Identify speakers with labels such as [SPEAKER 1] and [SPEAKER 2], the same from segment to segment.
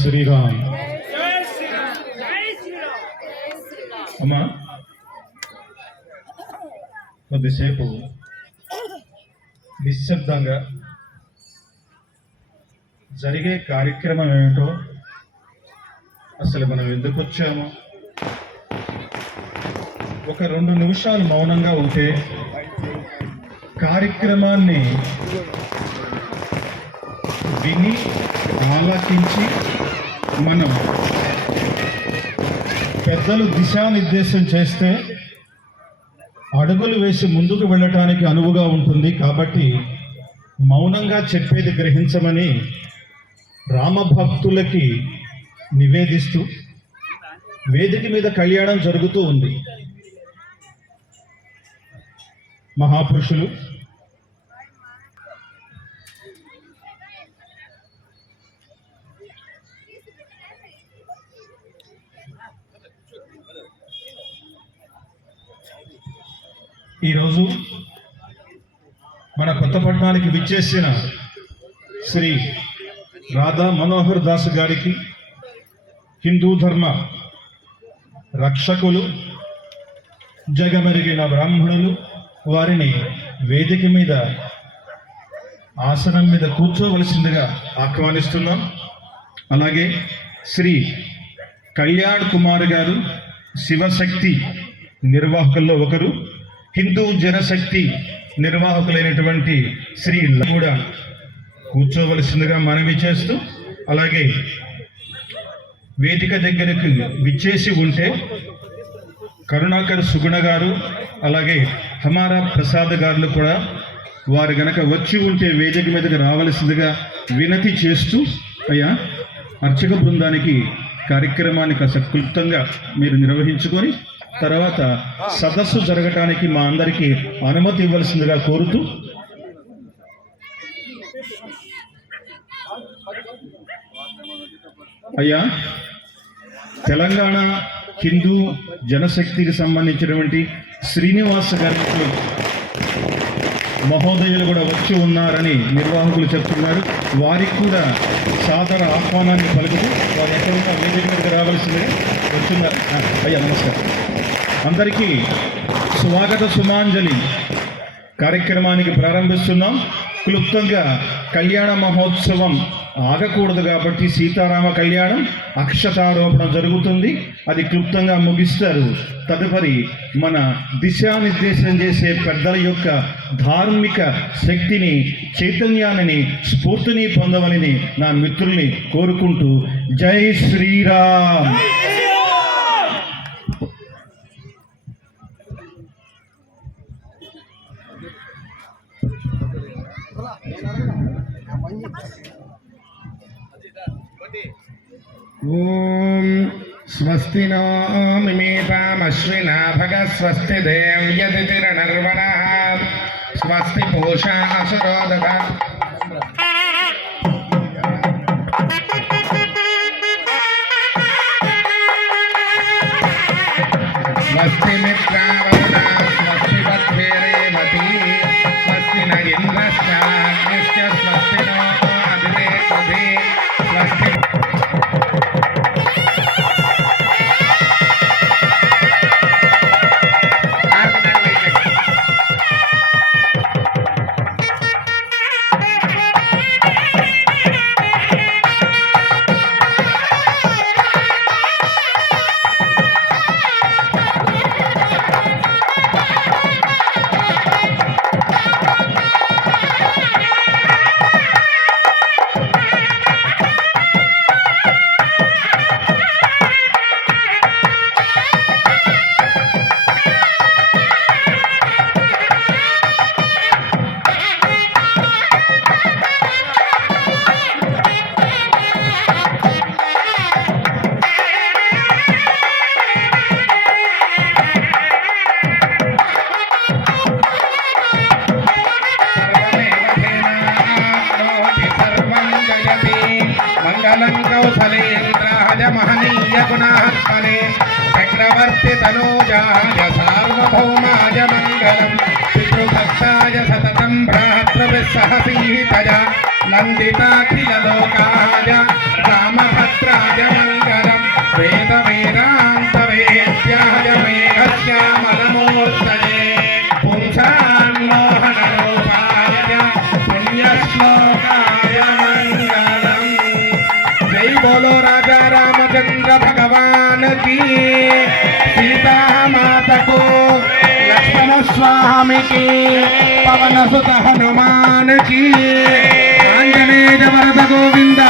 [SPEAKER 1] శ్రీరామ్. అమ్మా. కొద్దిసేపు నిశ్శబ్దంగా జరిగే కార్యక్రమం ఏమిటో అసలు మనం ఎందుకు వచ్చాము? ఒక రెండు నిమిషాలు మౌనంగా ఉంటే కార్యక్రమాన్ని విని ఆలకించి మనం పెద్దలు దిశానిర్దేశం చేస్తే అడుగులు వేసి ముందుకు వెళ్ళటానికి అనువుగా ఉంటుంది కాబట్టి మౌనంగా చెప్పేది గ్రహించమని రామభక్తులకి నివేదిస్తూ వేదిక మీద కళ్యాణం జరుగుతూ ఉంది. మహాపురుషులు ఈరోజు మన కొత్త పట్టణానికి విచ్చేసిన శ్రీ రాధా మనోహర్ దాస్ గారికి హిందూ ధర్మ రక్షకులు జగమెరిగిన బ్రాహ్మణులు వారిని వేదిక మీద ఆసనం మీద కూర్చోవలసిందిగా ఆహ్వానిస్తున్నాం. అలాగే శ్రీ కళ్యాణ్ కుమార్ గారు శివశక్తి నిర్వాహకుల్లో ఒకరు. హిందూ జనశక్తి నిర్వాహకులైనటువంటి శ్రీ కూడా కూర్చోవలసిందిగా మనవి చేస్తూ అలాగే వేదిక దగ్గరకు విచ్చేసి ఉంటే కరుణాకర్ సుగుణ గారు అలాగే హమారా ప్రసాద్ గారులు కూడా వారు గనక వచ్చి ఉంటే వేదిక మీదకి రావలసిందిగా వినతి చేస్తూ అయ్యా అర్చక బృందానికి కార్యక్రమానికి కాస్త క్లుప్తంగా మీరు నిర్వహించుకొని తర్వాత సదస్సు జరగటానికి మా అందరికీ అనుమతి ఇవ్వాల్సిందిగా కోరుతూ అయ్యా తెలంగాణ హిందూ జనశక్తికి సంబంధించినటువంటి శ్రీనివాస గారికి మహోదయులు కూడా వచ్చి ఉన్నారని నిర్వాహకులు చెప్తున్నారు. వారికి కూడా సాదర ఆహ్వానాన్ని పలుకుతూ వారు ఎక్కడున్నా వేదిక మీదకి రావాల్సిందే వచ్చున్నారు అయ్యా నమస్కారం. అందరికీ స్వాగత సుమాంజలి కార్యక్రమానికి ప్రారంభిస్తున్నాం. క్లుప్తంగా కళ్యాణ మహోత్సవం ఆగకూడదు కాబట్టి సీతారామ కళ్యాణం అక్షతారోపణ జరుగుతుంది. అది క్లుప్తంగా ముగిస్తారు. తదుపరి మన దిశానిర్దేశం చేసే పెద్దల యొక్క ధార్మిక శక్తిని చైతన్యాన్ని స్ఫూర్తిని పొందవలని నా మిత్రుల్ని కోరుకుంటూ జై శ్రీరామ్.
[SPEAKER 2] ఓం స్వస్తి నోమిమీతామశ్వినాభగ స్వస్తి దేవ్యతిరణర్వణ స్వస్తి పూషా అసురోద सहसीता नंदिताखिलोकाय राम भद्रा స్వామి పవన సుత హనుమాన్ కీ ఆంజనేయ వరద గోవిందా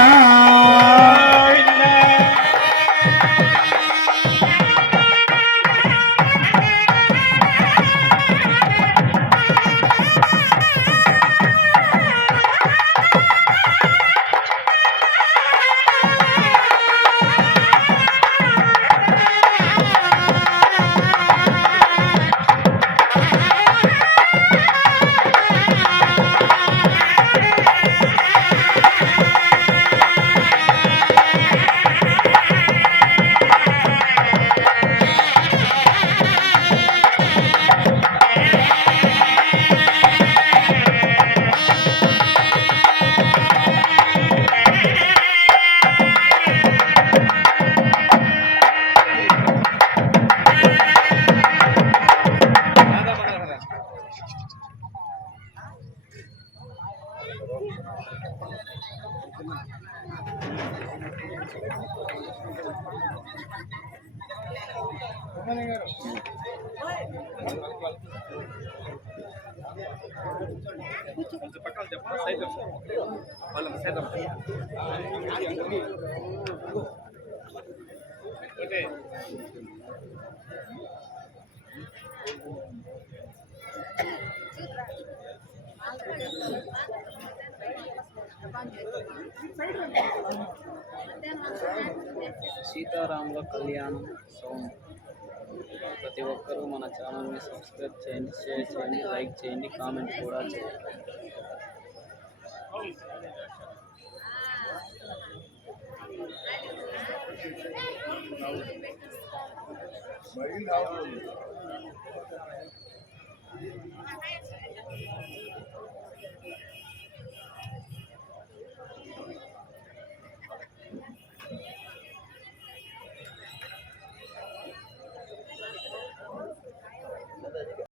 [SPEAKER 2] పక్కన చెప్పండి. సైతం. వాళ్ళ సైతం.
[SPEAKER 3] సీతారాముల కళ్యాణం సౌండ్ ప్రతి ఒక్కరూ మన ఛానల్ని సబ్స్క్రైబ్ చేయండి షేర్ చేయండి లైక్ చేయండి కామెంట్ కూడా చేయండి
[SPEAKER 4] Thank